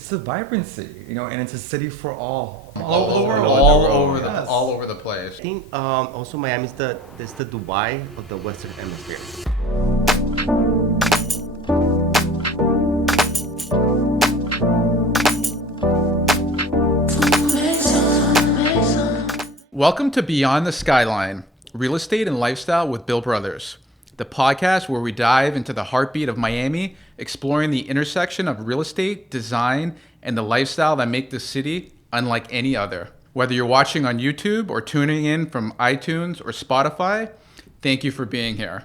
It's the vibrancy, and it's a city for all. All over the place. I think also Miami is the Dubai of the Western Hemisphere. Welcome to Beyond the Skyline, Real Estate and Lifestyle with Bill Brothers, the podcast where we dive into the heartbeat of Miami, exploring the intersection of real estate, design, and the lifestyle that make this city unlike any other. Whether you're watching on YouTube or tuning in from iTunes or Spotify, thank you for being here.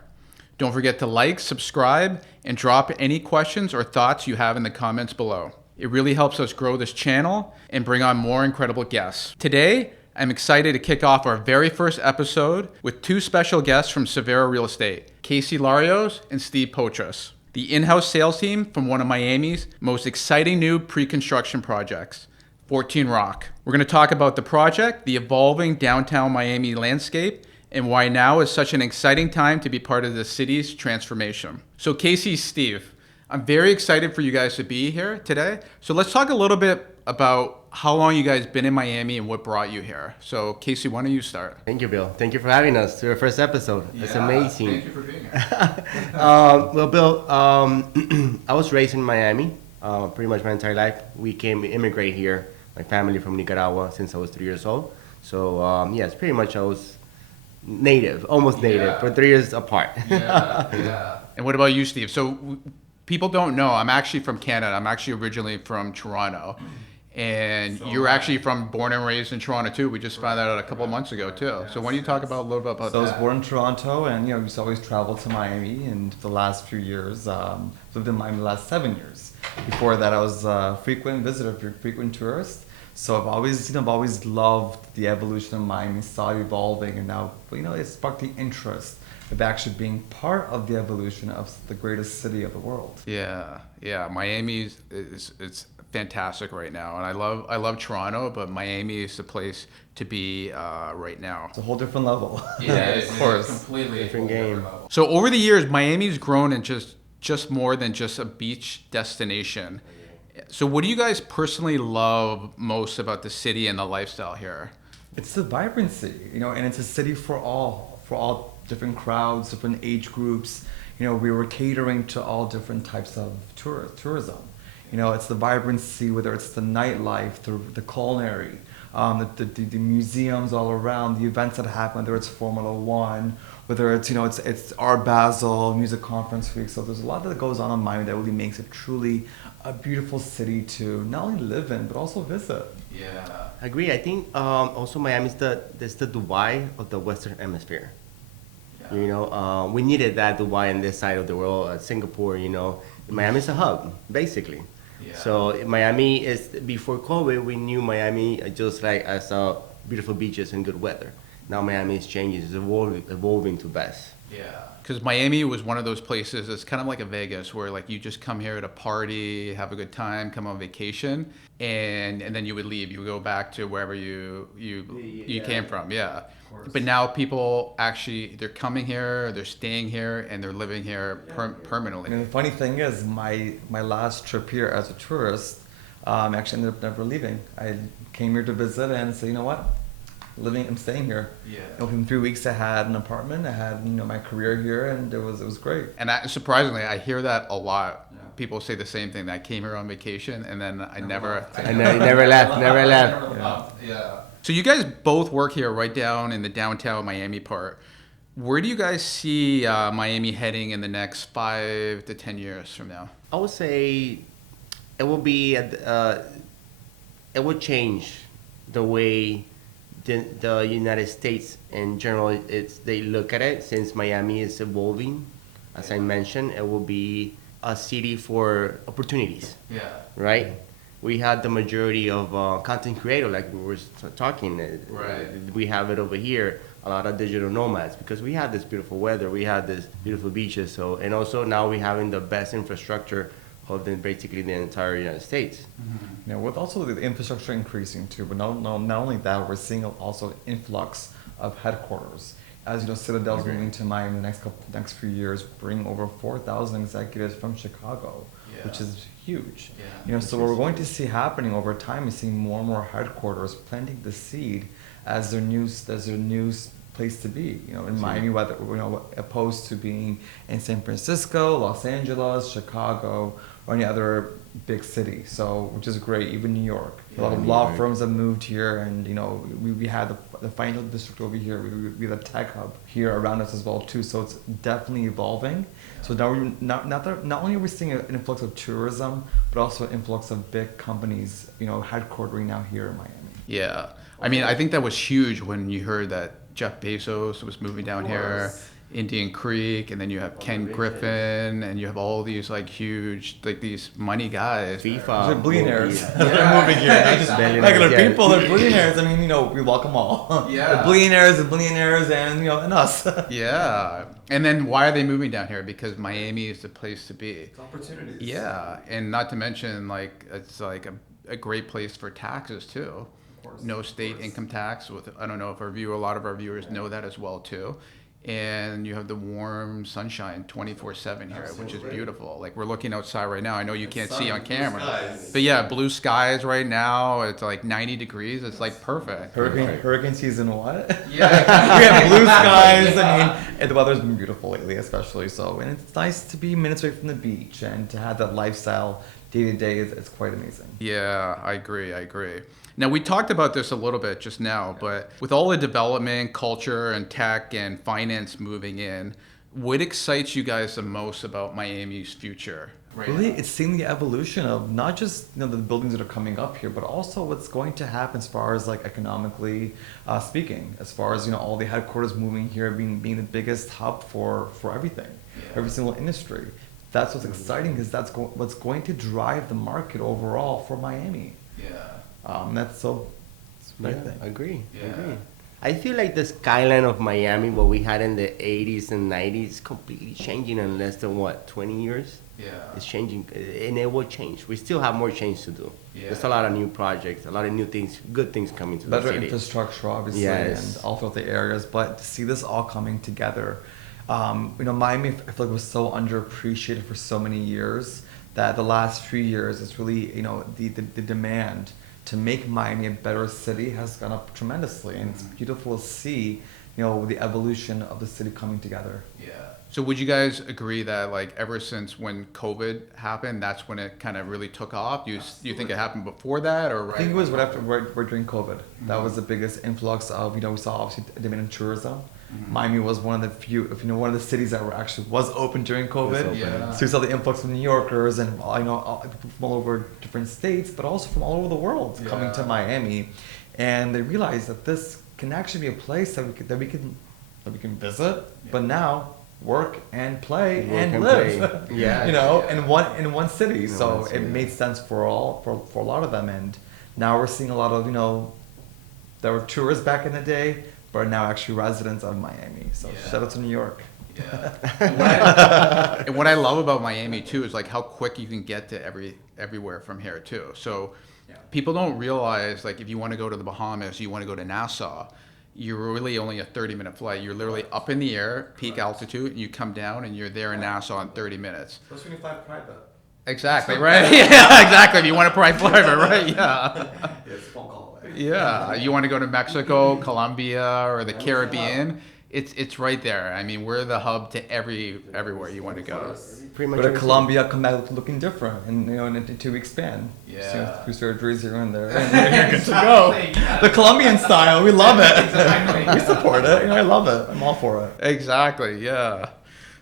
Don't forget to like, subscribe, and drop any questions or thoughts you have in the comments below. It really helps us grow this channel and bring on more incredible guests. Today, I'm excited to kick off our very first episode with two special guests from Cervera Real Estate, Casey Larios and Steve Potres, the in-house sales team from one of Miami's most exciting new pre-construction projects, 14 Rock. We're going to talk about the project, the evolving downtown Miami landscape, and why now is such an exciting time to be part of the city's transformation. So Casey, Steve, I'm very excited for you guys to be here today. So let's talk a little bit about how long you guys been in Miami and what brought you here. So Casey, why don't you start? Thank you, Bill. Thank you for having us to our first episode. It's amazing. Thank you for being here. Well, Bill, I was raised in Miami pretty much my entire life. We immigrate here, my family from Nicaragua, since I was 3 years old. So yes, pretty much I was almost native, but 3 years apart. Yeah. And what about you, Steve? So people don't know, I'm actually from Canada. I'm actually originally from Toronto. And so you're actually born and raised in Toronto too. We just found that out a couple of months ago too. So why don't you talk about a little bit about that? So I was born in Toronto, and we used to always travel to Miami. And the last few years, lived in Miami the last 7 years. Before that, I was a frequent visitor, frequent tourist. So I've always loved the evolution of Miami, saw it evolving, and now it sparked the interest of actually being part of the evolution of the greatest city of the world. Yeah. Miami it's fantastic right now, and I love Toronto, but Miami is the place to be right now. It's a whole different level. Yeah, of course, completely different game. So over the years, Miami's grown into just more than just a beach destination. So what do you guys personally love most about the city and the lifestyle here? It's the vibrancy, and it's a city for all different crowds, different age groups. We were catering to all different types of tourism. It's the vibrancy, whether it's the nightlife, the culinary, the museums all around, the events that happen, whether it's Formula One, whether it's Art Basel, Music Conference Week. So there's a lot that goes on in Miami that really makes it truly a beautiful city to not only live in, but also visit. Yeah. I agree. I think also Miami is the Dubai of the Western Hemisphere. Yeah. We needed that Dubai in this side of the world. Singapore, Miami's a hub, basically. Yeah. So Miami is, before COVID, we knew Miami just like as beautiful beaches and good weather. Now Miami is changing, it's evolving to best. Yeah. Because Miami was one of those places, it's kind of like a Vegas, where like you just come here to party, have a good time, come on vacation, and then you would leave. You would go back to wherever you came from. Yeah. But now people they're coming here, they're staying here, and they're living here permanently. And the funny thing is, my last trip here as a tourist, actually ended up never leaving. I came here to visit and say, you know what? I'm staying here. Yeah. Within 3 weeks, I had an apartment. I had my career here, and it was great. And surprisingly, I hear that a lot. Yeah. People say the same thing. That I came here on vacation, and then I never left. Yeah. So you guys both work here right down in the downtown Miami part. Where do you guys see Miami heading in the next 5 to 10 years from now? I would say it will be it will change the way the United States in general they look at it. Since Miami is evolving, as I mentioned, it will be a city for opportunities. Yeah. Right. We had the majority of content creator, like we were talking. Right. We have it over here. A lot of digital nomads, because we had this beautiful weather, we had this beautiful beaches. So, and also now we're having the best infrastructure of basically the entire United States. Mm-hmm. With also the infrastructure increasing too, but not only that, we're seeing also influx of headquarters. As Citadel's moving to Miami in the next few years, bring over 4,000 executives from Chicago, which is huge. Yeah. You know, so what we're going to see happening over time is seeing more and more headquarters planting the seed as their new place to be. You know, in Miami, whether opposed to being in San Francisco, Los Angeles, Chicago, or any other big city. So, which is great. Even New York, a lot of law firms have moved here, and we had the financial district over here. We had a tech hub here around us as well too. So it's definitely evolving. So now not only are we seeing an influx of tourism, but also an influx of big companies, headquartering now here in Miami. Yeah. I mean, I think that was huge when you heard that Jeff Bezos was moving down here, Indian Creek, and then you have Ken Griffin, and you have all these like huge, like these money guys. FIFA. They're billionaires. Yeah. They're moving here. Not just regular people. They're billionaires. I mean, we welcome all. Yeah. The billionaires, and us. Yeah. And then why are they moving down here? Because Miami is the place to be. It's opportunities. Yeah. And not to mention, like, it's like a great place for taxes too. No state income tax. I don't know if a lot of our viewers know that as well too. And you have the warm sunshine 24/7 here, which is beautiful. Like, we're looking outside right now. I know you can't see on camera, but yeah, blue skies right now. It's like 90 degrees. It's like perfect. Hurricane season what? Yeah. We have blue skies. I mean, and the weather's been beautiful lately, especially so. And it's nice to be minutes away from the beach and to have that lifestyle day to day. It's quite amazing. Yeah, I agree. Now, we talked about this a little bit just now, but with all the development, culture, and tech and finance moving in, what excites you guys the most about Miami's future? Really, it's seeing the evolution of not just the buildings that are coming up here, but also what's going to happen as far as like economically speaking, as far as all the headquarters moving here, being the biggest hub for everything, every single industry. That's what's exciting, because that's what's going to drive the market overall for Miami. Yeah. That's so. Agree. Yeah. Agree. I feel like the skyline of Miami, what we had in the 80s and 90s, is completely changing in less than 20 years. Yeah. It's changing, and it will change. We still have more change to do. Yeah. There's a lot of new projects, a lot of new things, good things coming to the Better city. infrastructure, obviously, Yes. and all throughout the areas. But to see this all coming together, Miami, I feel like was so underappreciated for so many years that the last few years, it's really, the demand to make Miami a better city has gone up tremendously, and it's beautiful to see, the evolution of the city coming together. Yeah. So would you guys agree that, like, ever since when COVID happened, that's when it kind of really took off? You think it happened before that, or I think it was right during COVID. That was the biggest influx of, we saw obviously demand in tourism. Miami was one of the few, one of the cities that was open during COVID. Yeah. So we saw the influx of New Yorkers and people from all over different states, but also from all over the world coming to Miami, and they realized that this can actually be a place that we can visit, but now work and play and live. Yeah. In one city. So it made sense for a lot of them, and now we're seeing a lot of there were tourists back in the day, but are now actually residents of Miami. So shout out to New York. Yeah. And what I love about Miami too is like how quick you can get to everywhere from here too. So people don't realize, like, if you want to go to the Bahamas, you want to go to Nassau, you're really only a 30-minute flight. You're literally up in the air, peak altitude, and you come down and you're there in Nassau in 30 minutes. Especially when you fly private. Exactly, right? Yeah, exactly. If you want to private private, right? Yeah. It's a phone call away. Yeah. You want to go to Mexico, Colombia, or the Caribbean? It's right there. I mean, we're the hub to everywhere you want to go. Pretty much But at everything. Colombia, come back looking different, and in 2 weeks span. Yeah. Few surgeries here and there, and you're good to go. The Colombian style, we love it. We support it. I love it. I'm all for it. Exactly. Yeah.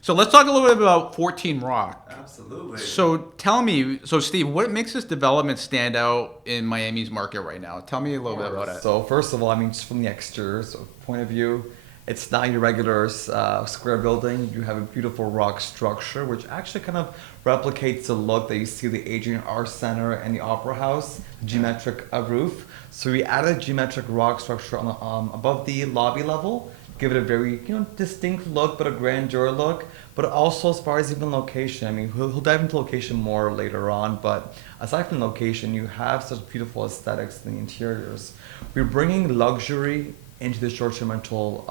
So let's talk a little bit about 14 Rock. Absolutely. So tell me, Steve, what makes this development stand out in Miami's market right now? Tell me a little bit about it. So first of all, just from the exterior point of view, it's not your regular square building. You have a beautiful rock structure, which actually kind of replicates the look that you see the Adrian Arts Center and the Opera House, geometric roof. So we added geometric rock structure on above the lobby level, give it a very distinct look, but a grandeur look. But also as far as even location, he'll dive into location more later on. But aside from location, you have such beautiful aesthetics in the interiors. We're bringing luxury into the short-term rental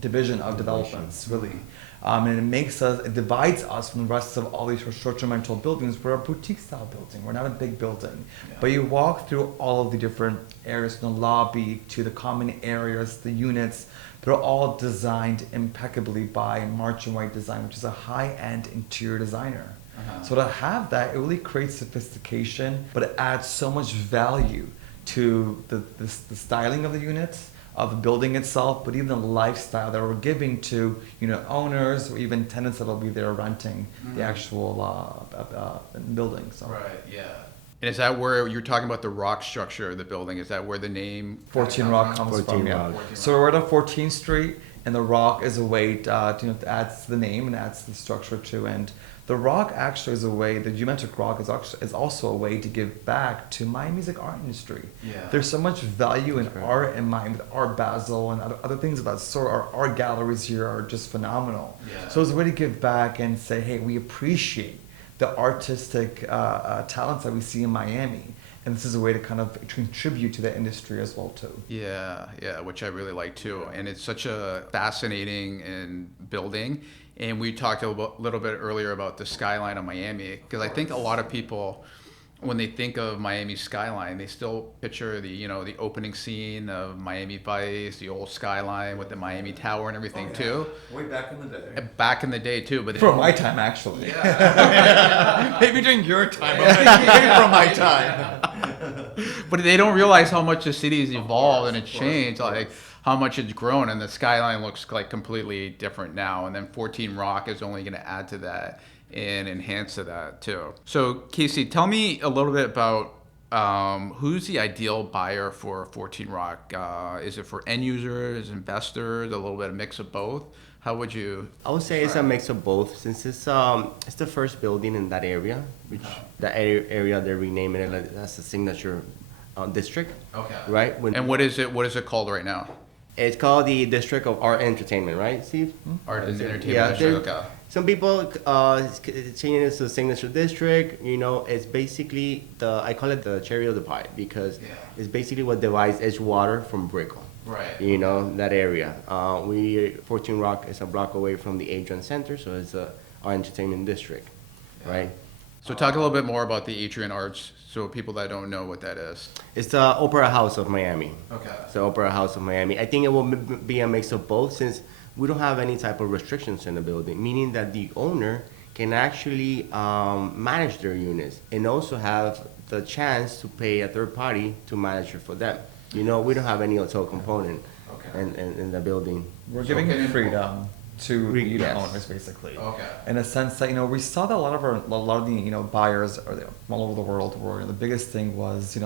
division of developments, really. And it divides us from the rest of all these short-term rental buildings. We're a boutique-style building. We're not a big building. Yeah. But you walk through all of the different areas, from the lobby to the common areas, the units. They're all designed impeccably by March and White Design, which is a high-end interior designer. So to have that, it really creates sophistication, but it adds so much value to the styling of the units, of the building itself, but even the lifestyle that we're giving to owners or even tenants that'll be there renting the actual building. So. Right. Yeah. And is that where you're talking about the rock structure of the building? Is that where the name 14 Rock comes from? Yeah. So we're at 14th Street, and the rock is a way to add to the name and adds to the structure too. And the rock actually is a way, the geometric rock is also a way to give back to Miami's art industry. Yeah. There's so much value in art in Miami, with Art Basel and other things of that sort. Our art galleries here are just phenomenal. Yeah. So it's a way to give back and say, hey, we appreciate the artistic talents that we see in Miami. And this is a way to kind of contribute to the industry as well too. Yeah, which I really like too. And it's such a fascinating building. And we talked a little bit earlier about the skyline of Miami, because I think a lot of people, when they think of Miami skyline, they still picture the opening scene of Miami Vice, the old skyline with the Miami Tower and everything too. Way back in the day. Back in the day too, but from my time actually. Yeah. Maybe during your time, but from my time. But they don't realize how much the city's evolved and it's changed. Like how much it's grown, and the skyline looks like completely different now. And then 14 Rock is only going to add to that and enhance to that too. So Casey, tell me a little bit about who's the ideal buyer for 14 Rock? Is it for end users, investors, a little bit of mix of both? How would you? I would say it's a mix of both, since it's the first building in that area, which that area they're renaming it as a signature district. Okay. Right. And what is it? What is it called right now? It's called the District of Art and Entertainment, right, Steve? Art and Entertainment District. Okay. Some people changing it to signature district. It's basically I call it the cherry of the pie, because it's basically what divides Edgewater from Brickell. Right. That area. 14 Rock is a block away from the Adrian Center, so it's our entertainment district, right? So talk a little bit more about the Adrian Arts, so people that don't know what that is. It's the Opera House of Miami. Okay. It's the Opera House of Miami. I think it will be a mix of both, since we don't have any type of restrictions in the building, meaning that the owner can actually manage their units and also have the chance to pay a third party to manage it for them. We don't have any hotel component in the building. We're giving freedom to owners, basically. Okay. In a sense that we saw that a lot of the buyers all over the world were the biggest thing was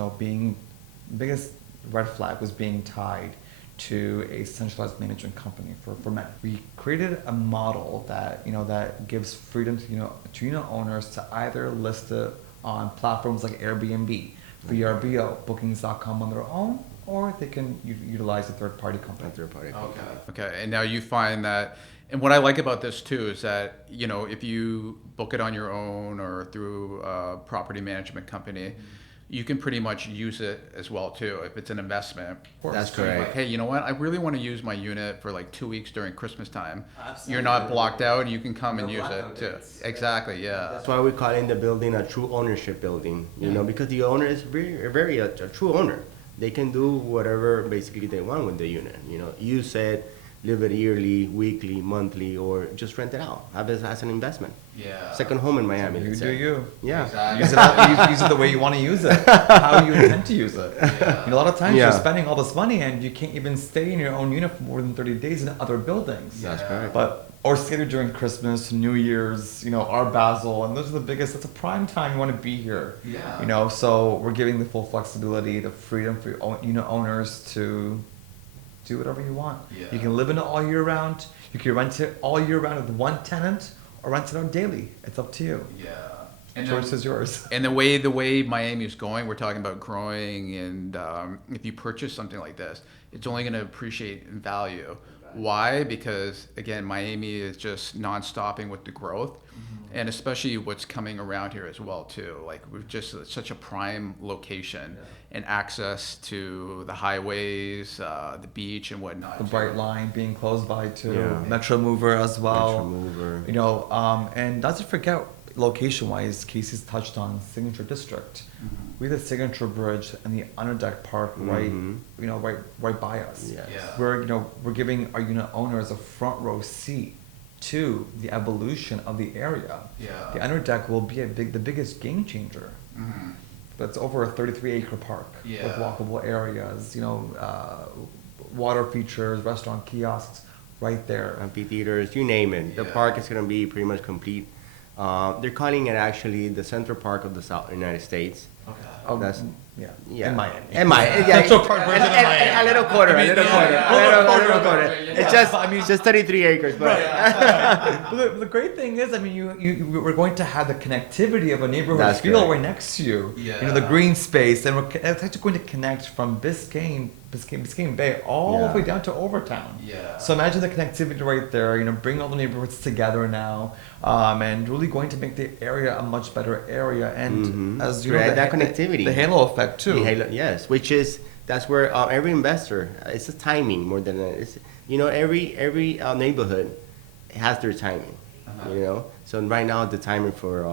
biggest red flag was being tied to a centralized management company for men. We created a model that that gives freedom to owners to either list it on platforms like Airbnb, VRBO, Bookings.com on their own, or they can utilize a third-party company. Okay. And now you find that, and what I like about this too is that if you book it on your own or through a property management company, you can pretty much use it as well too if it's an investment. That's correct. Like, hey, you know what? I really want to use my unit for like 2 weeks during Christmas time. Absolutely. You're not blocked out, and you can come and use it too. Exactly. Yeah. That's why we call in the building a true ownership building. Because the owner is very a true owner. They can do whatever basically they want with the unit. Use it, live it yearly, weekly, monthly, or just rent it out. Have it as an investment. Yeah. Second home in Miami. You do you. Yeah. Exactly. Use it the way you want to use it. How you intend to use it. Yeah. A lot of times you're spending all this money and you can't even stay in your own unit for more than 30 days in other buildings. That's correct. Or stay there during Christmas, New Year's, Art Basel, and those are the biggest. That's a prime time you want to be here. Yeah. So we're giving the full flexibility, the freedom for your owners to do whatever you want. Yeah. You can live in it all year round. You can rent it all year round with one tenant, or rent it out daily. It's up to you. Yeah. And choice is yours. And the way Miami is going, we're talking about growing, and if you purchase something like this, it's only going to appreciate in value Why? Because again, Miami is just non-stopping with the growth, and especially what's coming around here as well too. Like we're just such a prime location and access to the highways, the beach and whatnot. The too. Bright Line being close by too. Yeah. Metro Mover as well. Metro Mover. You know, and not to forget, location-wise, Casey's touched on Signature District. We have the Signature Bridge and the Underdeck Park right by us. Yes. Yeah. We're giving our unit owners a front row seat to the evolution of the area. Yeah. The Underdeck will be the biggest game changer. Mhm. That's over a 33-acre park Yeah. with walkable areas, water features, restaurant kiosks, right there. Amphitheaters, you name it. The Yeah. park is going to be pretty much complete. They're calling it actually the Central Park of the South United States. Um, That's- yeah. In Miami. In Miami. Yeah. Central Park version of Miami. A little quarter. I mean, A little yeah. quarter. It's just 33 acres, but The great thing is, we're going to have the connectivity of a neighborhood That's feel correct. right next to you. Yeah. The green space, and it's actually going to connect from Biscayne Bay all the way down to Overtown. Yeah. So imagine the connectivity right there. Bring all the neighborhoods together now, and really going to make the area a much better area. And as you know, Right, that connectivity. the halo effect too. The halo, yes, that's where every investor, it's a timing more than it's, every neighborhood has their timing, So right now the timing for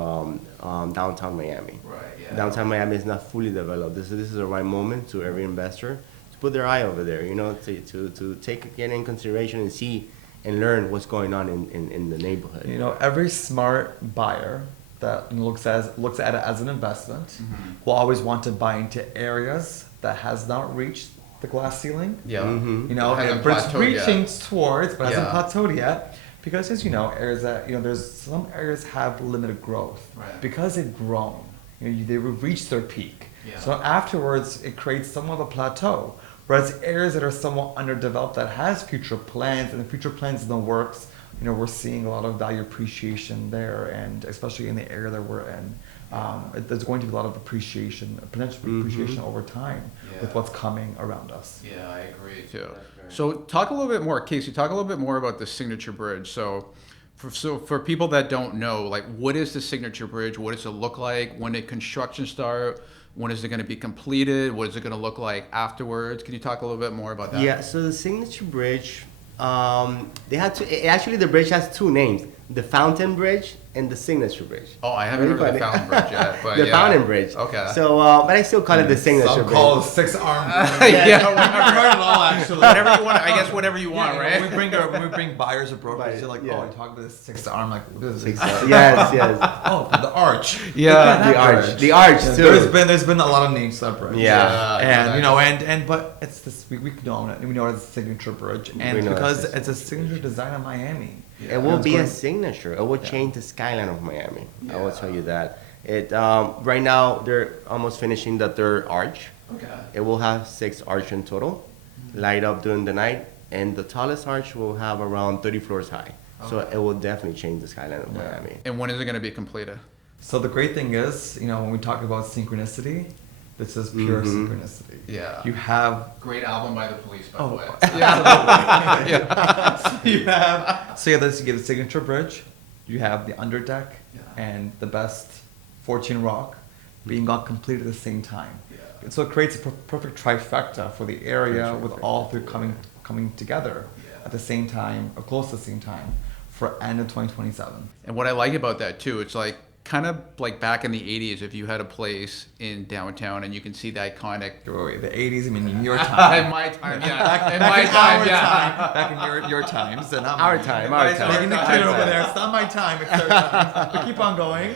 downtown Miami. Right. Yeah. Downtown Miami is not fully developed. This is the right moment to every investor to put their eye over there, to get in consideration and see and learn what's going on in the neighborhood. Every smart buyer that looks at it as an investment will always want to buy into areas that has not reached the glass ceiling. Yeah. But it's reaching towards, but hasn't plateaued yet. Because as you know, areas that there's some areas have limited growth because they've grown. They reached their peak. Yeah. So afterwards, it creates somewhat of a plateau. Whereas areas that are somewhat underdeveloped that has future plans and the future plans in the works, we're seeing a lot of value appreciation there, and especially in the area that we're in, there's going to be a lot of potential appreciation over time with what's coming around us. Yeah, I agree too. So talk a little bit more, Casey. Talk a little bit more about the Signature Bridge. So for people that don't know, like, what is the Signature Bridge? What does it look like? When did construction start? When is it going to be completed? What is it going to look like afterwards? Can you talk a little bit more about that? Yeah. So the Signature Bridge, actually the bridge has two names: the Fountain Bridge and the Signature Bridge. Oh, I haven't heard of the Fountain Bridge yet. But The Fountain Bridge. Okay. So, but I still call it the Signature Some Bridge. call it 6-arm. Yeah, I've heard it all actually. whatever you want. I guess whatever you want, When right? we bring buyers or brokers, Buyers, they're like, yeah. oh, I talk about this 6-arm, like, what is this? Yes. Oh, the arch. Yeah, that the arch. bridge. The arch too. There's been a lot of names for that bridge. Yeah. And but it's this we know it. We know it's a signature bridge, and know because it's it's a signature design of Miami. It will It's be a going- signature. It will change the skyline of Miami. I will tell you that. It right now they're almost finishing the third arch. Okay. It will have 6 arches in total, light up during the night, and the tallest arch will have around 30 floors high. So it will definitely change the skyline of Miami. And when is it going to be completed? So the great thing is, when we talk about synchronicity, this is pure synchronicity. Yeah. You have Great album by the Police, by the way. you get the signature bridge, you have the underdeck, and the best 14 Rock being all completed at the same time. Yeah. So it creates a perfect trifecta for the area with all three coming together at the same time, or close to the same time, for end of 2027. And what I like about that too, it's like kind of like back in the 80s, if you had a place in downtown and you can see the iconic. Wait, the 80s, I mean in your time. In my time, yeah. In my time, yeah. Back in your times. And not Our mine. time. Making the kid over there. It's not my time, it's their time. But keep on going.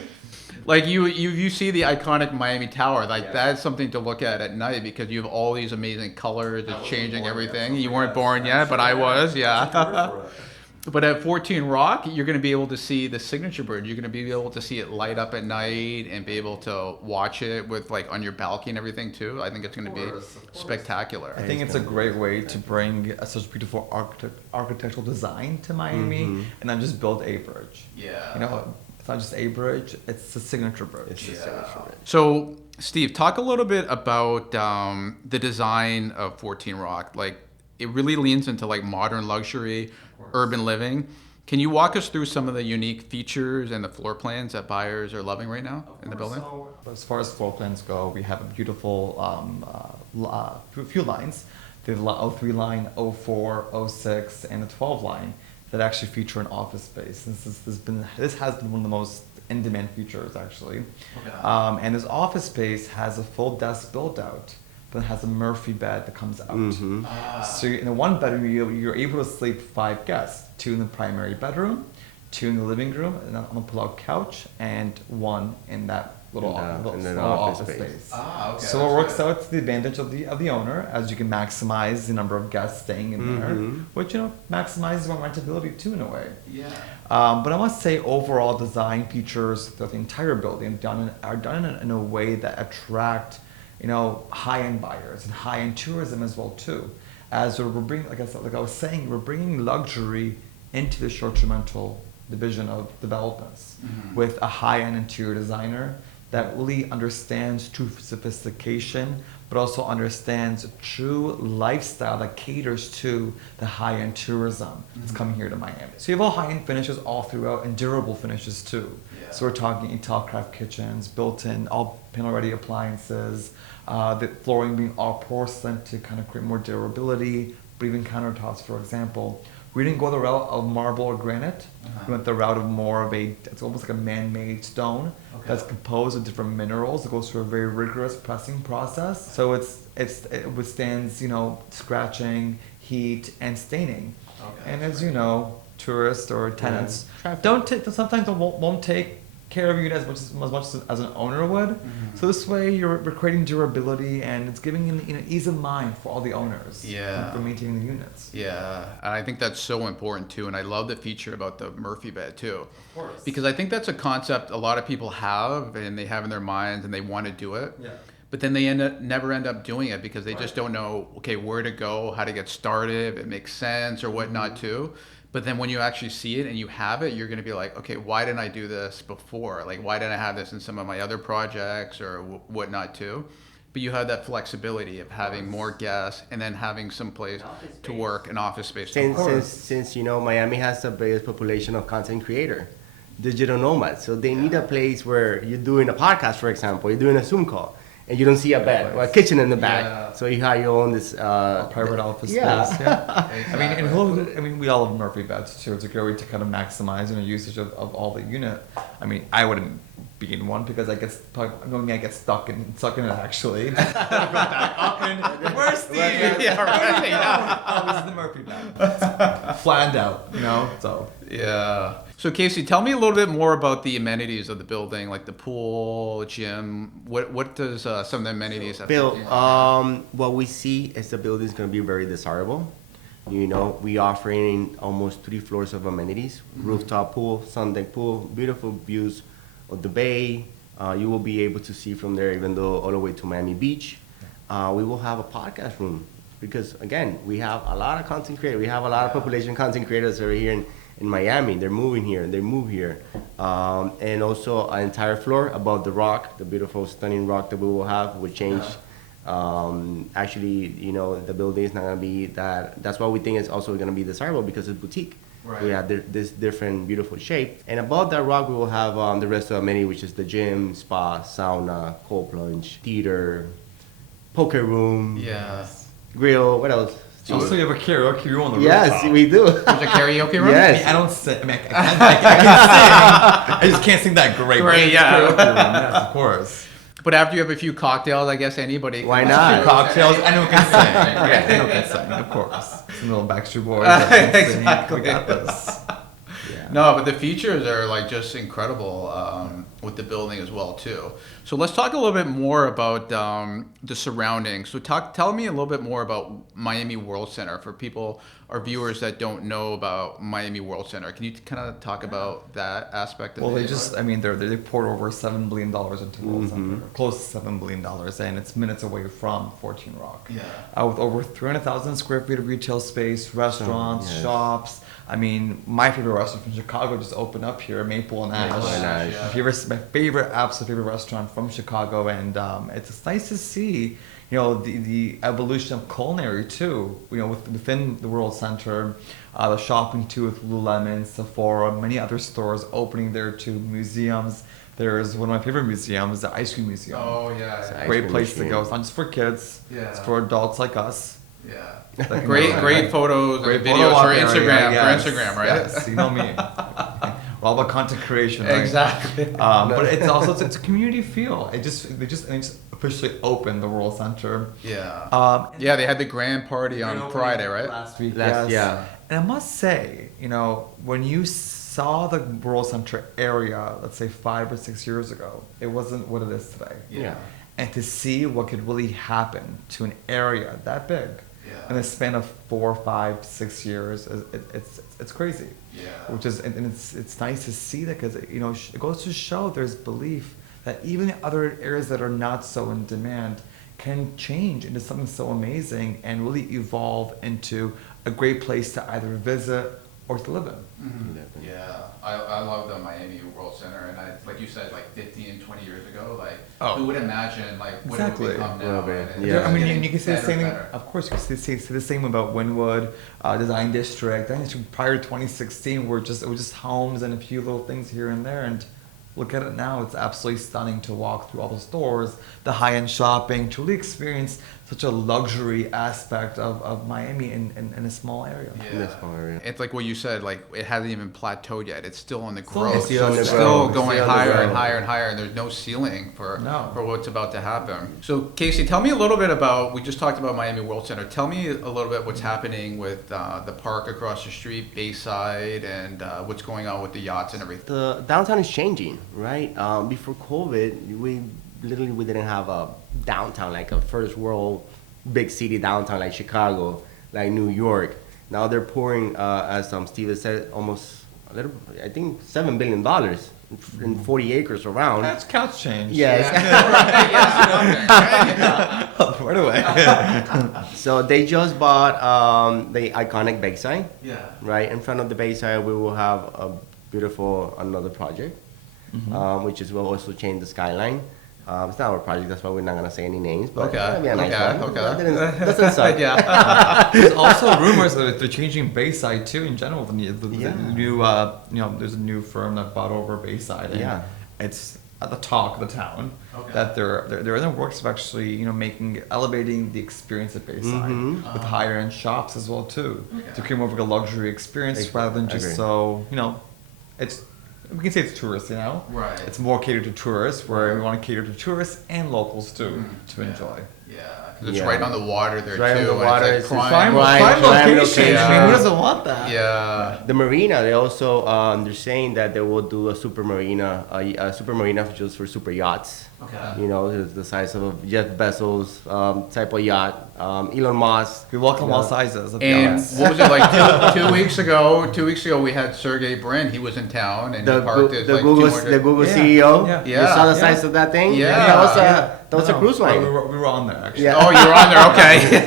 Like you see the iconic Miami Tower, like that's something to look at night because you have all these amazing colors, it's changing everything. You weren't born yet, but I was, yeah. But at 14 Rock, you're going to be able to see the signature bridge. You're going to be able to see it light up at night and be able to watch it with like on your balcony and everything too. I think it's going to be spectacular. I think it's a great way to bring such beautiful architectural design to Miami and then just build a bridge. Yeah. It's not just a bridge, it's a signature bridge. It's the signature bridge. So, Steve, talk a little bit about the design of 14 Rock. Like, it really leans into like modern luxury, urban living. Can you walk us through some of the unique features and the floor plans that buyers are loving right now in the building? So as far as floor plans go, we have a beautiful few lines. The 03 line, 04, 06, and the 12 line that actually feature an office space. This has been one of the most in-demand features actually. Okay. And this office space has a full desk build out, but it has a Murphy bed that comes out. So in a one bedroom, you're able to sleep 5 guests, 2 in the primary bedroom, 2 in the living room, and on a pull-out couch, and 1 in that little small office space. Okay. So it works out to the advantage of the owner, as you can maximize the number of guests staying in there, which maximizes your rentability too in a way. Yeah. But I must say, overall design features throughout the entire building are done in a way that attract high-end buyers and high-end tourism as well too. As we're bringing, like I was saying, we're bringing luxury into the short-term rental division of developments with a high-end interior designer that really understands true sophistication, but also understands true lifestyle that caters to the high-end tourism that's coming here to Miami. So you have all high-end finishes all throughout and durable finishes too. Yeah. So we're talking Italcraft kitchens, built-in, all panel-ready appliances, the flooring being all porcelain to kind of create more durability, but even countertops, for example. We didn't go the route of marble or granite. We went the route of more of it's almost like a man-made stone that's composed of different minerals. It goes through a very rigorous pressing process. So it withstands, scratching, heat, and staining. And as you know, tourists or tenants sometimes won't take care of you as much as an owner would. So this way we're creating durability, and it's giving ease of mind for all the owners for maintaining the units. Yeah, and I think that's so important too. And I love the feature about the Murphy bed too. Of course. Because I think that's a concept a lot of people have and they have in their minds and they want to do it. Yeah. But then they never end up doing it because they just don't know, where to go, how to get started, if it makes sense or whatnot too. But then when you actually see it and you have it, you're going to be like, okay, why didn't I do this before? Like, why didn't I have this in some of my other projects or whatnot too? But you have that flexibility of having more guests and then having some place to work, an office space. Since Miami has the biggest population of content creator, digital nomads. So they need a place where you're doing a podcast, for example, you're doing a Zoom call, and you don't see a bed or a kitchen in the back. Yeah. So you have your own private office space. Yeah. Exactly. We all have Murphy beds too. It's a great way to kind of maximize usage of all the unit. I wouldn't be in one because I get stuck in it actually. Where's Steve? Yeah, right. This is the Murphy bed. Flattened out, so. Yeah. So Casey, tell me a little bit more about the amenities of the building, like the pool, gym. What does some of the amenities have? Bill, what we see is the building is going to be very desirable. We offering almost 3 floors of amenities: rooftop pool, sun deck pool, beautiful views of the bay. You will be able to see from there, even though all the way to Miami Beach. We will have a podcast room because again, we have a lot of content creators. We have a lot of population content creators over here in Miami. They're moving here, they move here. And also an entire floor above the rock, the beautiful stunning rock that we will have will change. Actually, the building is not going to be that's why we think it's also going to be desirable because it's boutique. Right. We have this different beautiful shape. And above that rock we will have the rest of the amenity, which is the gym, spa, sauna, cold plunge, theater, poker room, grill, what else? Also, you have a karaoke room on the rooftop. Yes, we do. There's a karaoke room? Yes. I don't sing. I can sing. I just can't sing that great. Great, yeah. Karaoke room, yes, of course. But after you have a few cocktails, I guess anybody. Why not? A few cocktails. Anyone can sing. Anyone can sing, of course. Some little Backstreet Boys. Exactly. We got this. No, but the features are just incredible with the building as well too. So let's talk a little bit more about the surroundings. So tell me a little bit more about Miami World Center for people, our viewers that don't know about Miami World Center. Can you kind of talk about that aspect of it? Well, they poured over $7 billion into World Center, close to $7 billion, and it's minutes away from 14 Rock. Yeah. With over 300,000 square feet of retail space, restaurants, shops, I mean, my favorite restaurant from Chicago just opened up here, Maple and Ash. Maple and Ash. Yeah. My favorite, absolute favorite restaurant from Chicago, and it's nice to see, the evolution of culinary too. Within the World Center, the shopping too with Lululemon, Sephora, many other stores opening there too, museums. There's one of my favorite museums, the Ice Cream Museum. Oh yeah. Great place to go. It's not just for kids. Yeah. It's for adults like us. Yeah. That can Great go- photos Great and photo videos op for area, Instagram. yes, For Instagram, right? Yes, you know me. We're all about content creation, right? Exactly. But it's also it's a community feel. They just officially opened the World Center. Yeah. Yeah, they had the grand party on Friday, right? Last week. Last- yes. yeah. And I must say, when you saw the World Center area, let's say 5 or 6 years ago, it wasn't what it is today. Yeah. And to see what could really happen to an area that big Yeah. in a span of 4, 5, 6 years, it's crazy. Yeah. Which is, and it's nice to see that because it goes to show there's belief that even other areas that are not so in demand can change into something so amazing and really evolve into a great place to either visit or to live in. Mm-hmm. Yeah, I love the Miami World Center, and like you said, like 15, 20 years ago, who would imagine what Exactly. it would become now? Well, and it's yeah. I mean, getting you can say the better same and thing. better. Of course, you can say the same about Wynwood Design District. Prior to 2016, it was just homes and a few little things here and there. And look at it now; it's absolutely stunning to walk through all the stores, the high-end shopping, to really experience such a luxury aspect of Miami in a small area. Yeah. That's small area. It's like what you said, it hasn't even plateaued yet. It's still on the Still- growth. it's still on So it's the still growth. going Still on the higher and growth. higher and higher, and there's no ceiling for No. what's about to happen. So Casey, tell me a little bit about, we just talked about Miami World Center. Tell me a little bit what's happening with the park across the street, Bayside, and what's going on with the yachts and everything. The downtown is changing, right? Before COVID, we didn't have a downtown, like a first world big city downtown like Chicago, like New York. Now they're pouring, as Steve has said, almost I think $7 billion in 40 acres around. That's couch change. Yes. Right away. So they just bought the iconic Bayside. Yeah. Right in front of the Bayside, we will have a beautiful another project, which is will also change the skyline. It's not our project, that's why we're not gonna say any names. But Okay, it'll be a nice okay, one. okay. Doesn't suck. Yeah. There's also rumors that they're changing Bayside too in general. The Yeah. new, there's a new firm that bought over Bayside. And Yeah. it's at the talk of the town Okay. that they're in the works of actually elevating the experience at Bayside Mhm. with higher end shops as well too Okay. to create more of like a luxury experience Agree. rather than just Agree. it's. We can say it's tourists, Right. It's more catered to tourists, where we want to cater to tourists and locals too to enjoy. Yeah, 'cause it's Yeah. right on the water there It's right on too. the and water, It's it's like prime- prime. prime location. I mean, who doesn't want that? Yeah. The marina, they also they're saying that they will do a super marina, just for super yachts. Okay. The size of a Jeff Bezos type of yacht. Elon Musk. We welcome you all know. sizes of And yachts. what was it like 2 weeks ago? 2 weeks ago, we had Sergey Brin. He was in town and he parked his like Google 200. the Google Yeah. CEO. Yeah. You saw the Yeah. size of that thing? Yeah. That was a cruise line. We were on there actually. Yeah. Oh, you were on there. Okay.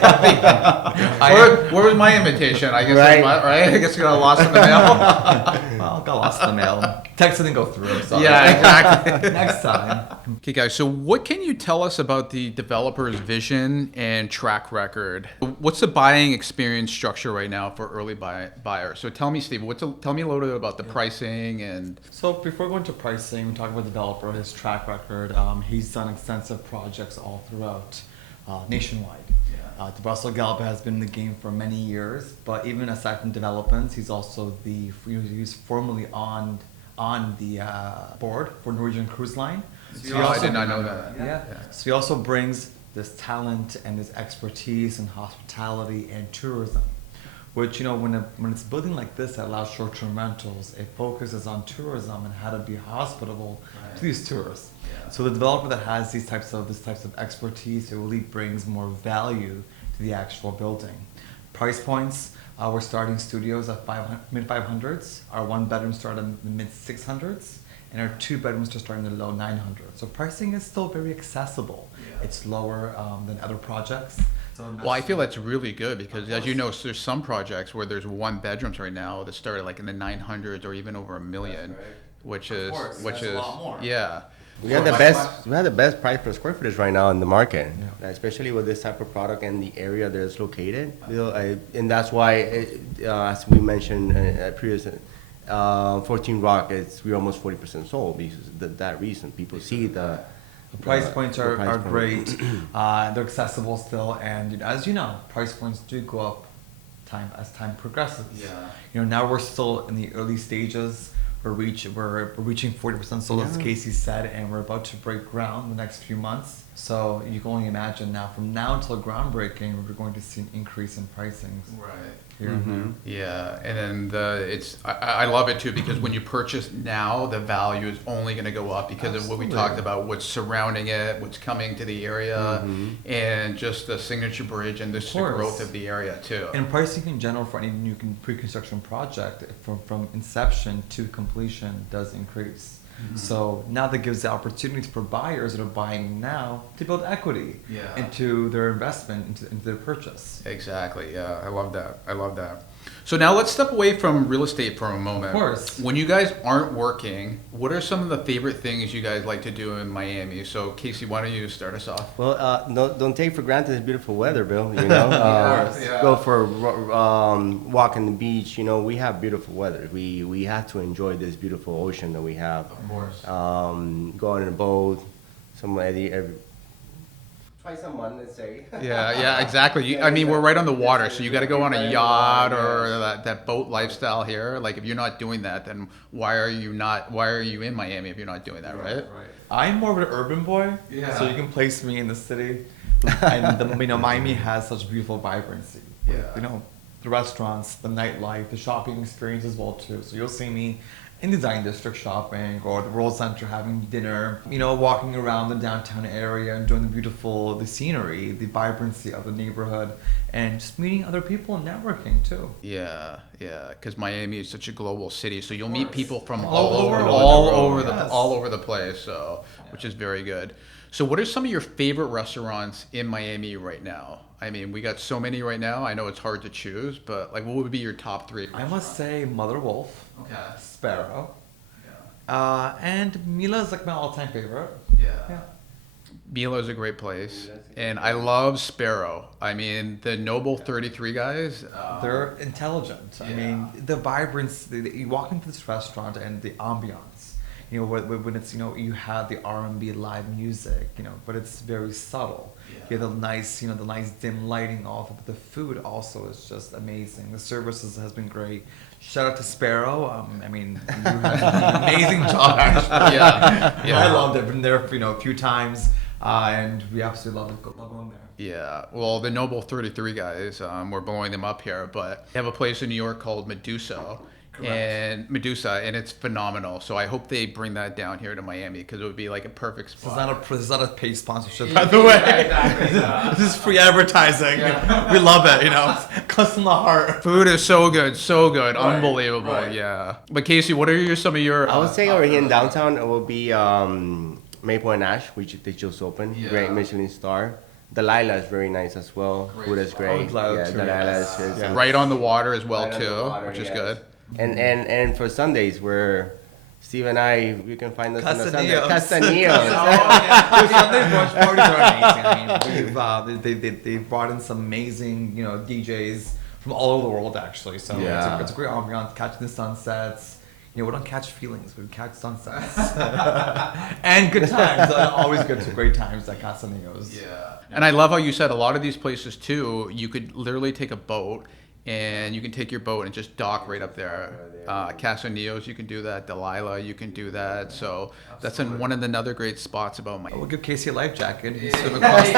I- where was my invitation? I guess Right. right. I guess it got lost in the mail. Well, got lost in the mail. Text didn't go through. Sorry. Yeah, exactly. Next time. Okay, guys. So, what can you tell us about the developer's vision and track record? What's the buying experience structure right now for early buyers? So, tell me, Steve. Tell me a little bit about the pricing and. So before going to pricing, we talk about developer, his track record. He's done extensive projects all throughout nationwide. Russell Galba has been in the game for many years, but even aside from developments, he's also he's formerly on the board for Norwegian Cruise Line. So he I also- did not know that. Yeah. So he also brings this talent and this expertise in hospitality and tourism, which when it's building like this that allows short-term rentals, it focuses on tourism and how to be hospitable to these tourists. Yeah. So the developer that has this types of expertise, it really brings more value to the actual building. Price points. We're starting studios at mid 500s. Our one bedrooms start in the mid 600s, and our two bedrooms are starting in the low 900s. So pricing is still very accessible. Yeah. It's lower than other projects. Well, I feel that's really good because, as you know, there's some projects where there's one bedrooms right now that start like in the 900s or even over $1 million, That's right. which Of is course, which that's is a lot more. yeah. We have the best price per square footage right now in the market, especially with this type of product and the area that it's located. And that's why, as we mentioned previously, 14 Rock, we're almost 40% sold because that reason. People see the Price points the are, price are point. great. They're accessible still, and as you know, price points do go up as time progresses. Now we're still in the early stages. We're reaching 40% sold, as Casey said, and we're about to break ground in the next few months. So you can only imagine now, from now until groundbreaking, we're going to see an increase in pricings. Right. Here and there. Yeah, and then I love it too because when you purchase now, the value is only going to go up because of what we talked about, what's surrounding it, what's coming to the area, and just the signature bridge and the growth of the area too. And pricing in general for any new pre-construction project, from inception to completion, does increase. So now that gives the opportunity for buyers that are buying now to build equity into their investment, into their purchase. Exactly. Yeah, I love that. So now let's step away from real estate for a moment. Of course. When you guys aren't working, what are some of the favorite things you guys like to do in Miami? So Casey, why don't you start us off? Well, don't take for granted this beautiful weather, Bill. Go for a walk on the beach. We have beautiful weather. We have to enjoy this beautiful ocean that we have. Of course. Go on a boat. Try someone, let's say. Yeah, exactly. I mean, we're right on the water, so you got to go on a yacht or that boat lifestyle here. Like, if you're not doing that, then why are you in Miami if you're not doing that, right? I'm more of an urban boy, so you can place me in the city. And Miami has such beautiful vibrancy. The restaurants, the nightlife, the shopping experience as well too. So you'll see me in Design District shopping, or the World Center having dinner, walking around the downtown area, enjoying the scenery, the vibrancy of the neighborhood, and just meeting other people and networking too. Yeah, because Miami is such a global city, so you'll meet people from all over the place, so which is very good. So what are some of your favorite restaurants in Miami right now? I mean, we got so many right now. I know it's hard to choose, but what would be your top three? I must say Mother Wolf, Sparrow, and Mila's like my all-time favorite. Mila's a great place, and I love Sparrow. I mean, the Noble 33 guys. They're intelligent. I mean, the vibrancy. You walk into this restaurant and the ambiance. When it's you have the R&B live music. But it's very subtle. You have the nice dim lighting off, but the food also is just amazing. The services has been great. Shout out to Sparrow. I mean, you have done an amazing job. Actually. I loved it. Been there a few times, and we absolutely love going there. Yeah, well, the Noble 33 guys, we're blowing them up here, but they have a place in New York called Medusa. And it's phenomenal. So I hope they bring that down here to Miami because it would be like a perfect spot. This is not a paid sponsorship, by the way. This is free advertising. We love it. It's close in the heart. Food is so good, unbelievable. Right. Yeah. But Casey, what are some of your? I would say over here in downtown it will be Maple and Ash, which they just opened. Great Michelin star. Delilah is very nice as well. Food is great. Delilah is right on the water as well too, which is good. And for Sundays, where Steve and we can find us on a Sunday. Castanillos. The Sunday brunch parties are amazing. They've brought in some amazing, DJs from all over the world, actually. So it's a great ambiance, catching the sunsets. We don't catch feelings, we catch sunsets. And good times. Always great times at Castanillos. Yeah. And I love how you said a lot of these places, too, you could literally take a boat, and you can take your boat and just dock right up there. Castanillos, you can do that. Delilah, you can do that. So that's one of the other great spots about Miami. We'll give Casey a life jacket. He's swim across the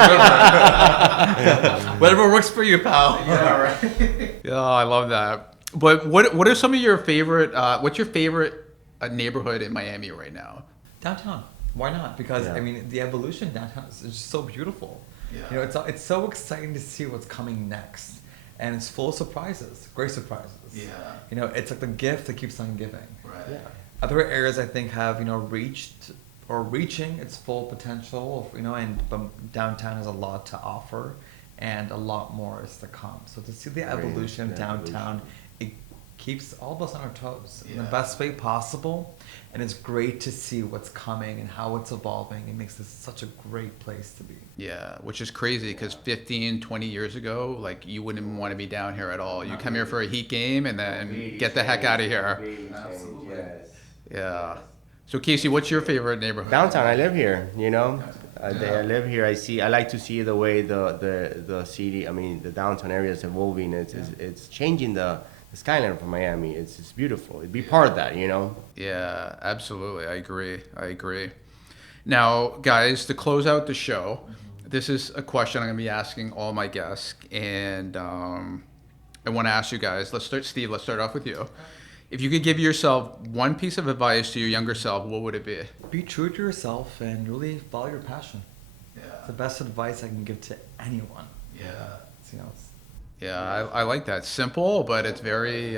river. Whatever works for you, pal. Yeah, right. Yeah, I love that. But what are some of your favorite? What's your favorite neighborhood in Miami right now? Downtown. Why not? Because I mean, the evolution downtown is just so beautiful. It's so exciting to see what's coming next. And it's full of surprises, great surprises. It's like the gift that keeps on giving. Right. Other areas I think have reached or reaching its full potential. But downtown has a lot to offer, and a lot more is to come. So to see the evolution of downtown, it keeps all of us on our toes in the best way possible. And it's great to see what's coming and how it's evolving. It makes this such a great place to be. Yeah, which is crazy because 15, 20 years ago, like you wouldn't want to be down here at all. You come here for a Heat game and then get the heck out of here. Absolutely. Yes. Yeah. So Casey, what's your favorite neighborhood? Downtown, I live here, you know. I live here. I like to see the way the city, I mean, the downtown area is evolving. It's changing the skyline from Miami. It's beautiful. It'd be part of that, you know. Yeah, absolutely. I agree. Now, guys, to close out the show, this is a question I'm going to be asking all my guests, and I want to ask you guys. Steve. Let's start off with you. If you could give yourself one piece of advice to your younger self, what would it be? Be true to yourself and really follow your passion. Yeah. It's the best advice I can give to anyone. Yeah. It's Yeah, I like that. Simple, but it's very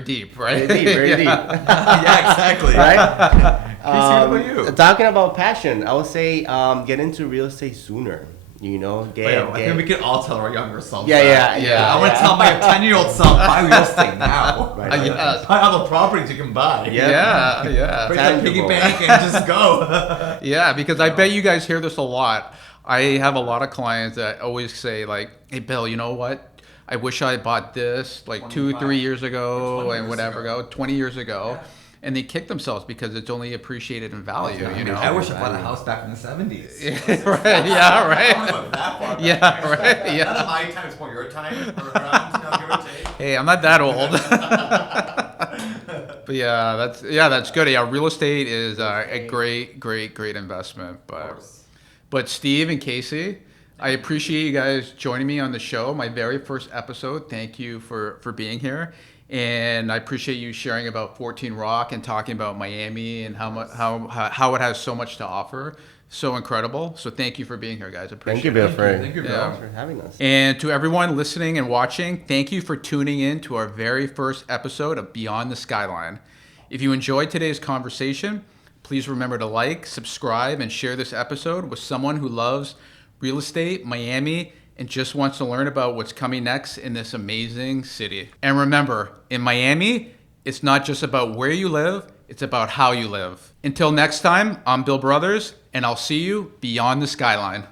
deep, right? Very deep. yeah, exactly. Right? What about you? Talking about passion, I would say get into real estate sooner. You know, I think we can all tell our younger selves. Yeah. I want to tell my 10-year-old self, buy real estate now. Right. Yes. Buy all the properties you can buy. Yeah. Bring that piggy bank and just go. Yeah, because I bet you guys hear this a lot. I have a lot of clients that always say like, "Hey, Bill, you know what? I wish I bought this like 2-3 years ago and whatever 20 years ago." Yeah. And they kick themselves because it's only appreciated in value, you know. I wish I bought a house back in the 70s. Right, yeah, right. I don't know that far back. Yeah, right. Yeah. None of my time is more your time, or around, give or take. Hey, I'm not that old. But that's good. Yeah, real estate is a great investment. But Steve and Casey, I appreciate you guys joining me on the show. My very first episode. Thank you for being here. And I appreciate you sharing about 14 Rock and talking about Miami and how it has so much to offer. So incredible. So thank you for being here, guys. I appreciate it. Thank you, Bill, for having us. And to everyone listening and watching, thank you for tuning in to our very first episode of Beyond the Skyline. If you enjoyed today's conversation, please remember to like, subscribe, and share this episode with someone who loves real estate, Miami, and just wants to learn about what's coming next in this amazing city. And remember, in Miami, it's not just about where you live, it's about how you live. Until next time, I'm Bill Brothers, and I'll see you beyond the skyline.